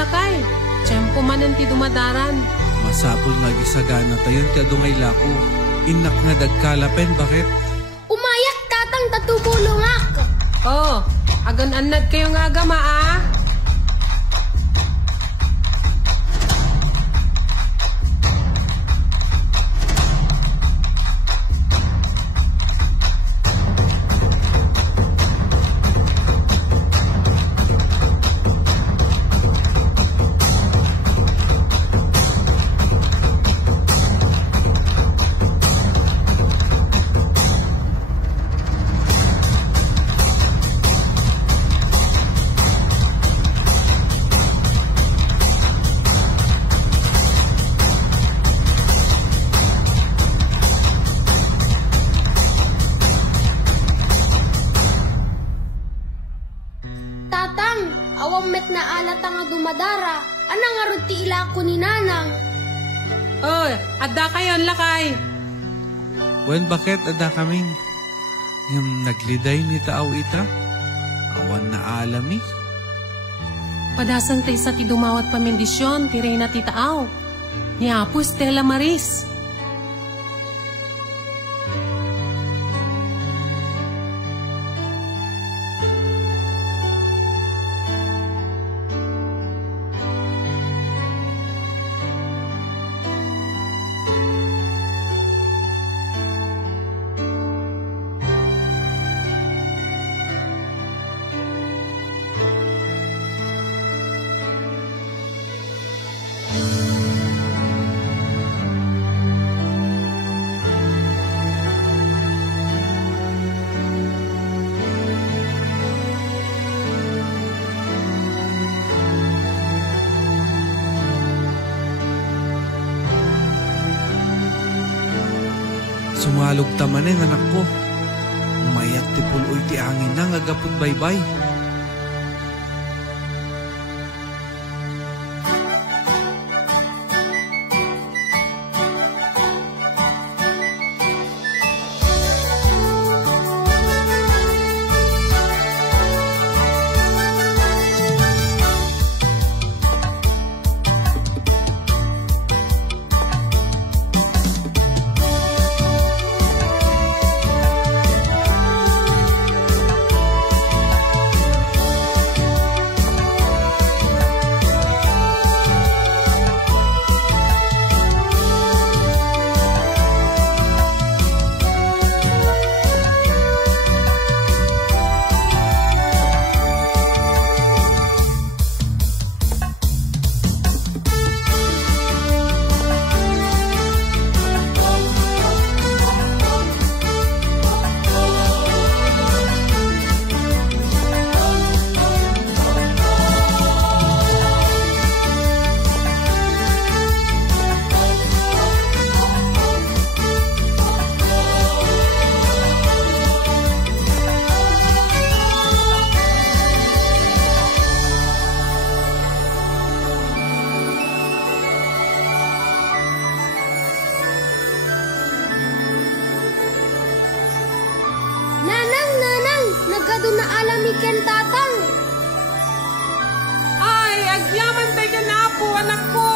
lakay. Tiyempo manan ti dumadaran. Masapol nga gisagana tayon ti adungay lako. Inak nga dagkalapen, bakit? Umayak tatang tatubulungak. Oh, agan anad kayo nga agama ah. Dumadara, anang arod ti ila ko ni nanang. Oh, adda kayon lakay. Wen bakit adda kaming? Yung nagliday ni taaw ita? Awan na alami? Padasan tayo sa ti dumawat pamendisyon, ti Reyna ti taaw. Ni Apo Stella Maris. Sumalog tamanin, anak ko. Mayak ti puloy ti angin na ngagapot baybay. Nagkado na alami ken tatang. Ay, agyaman tayo na po, anak ko.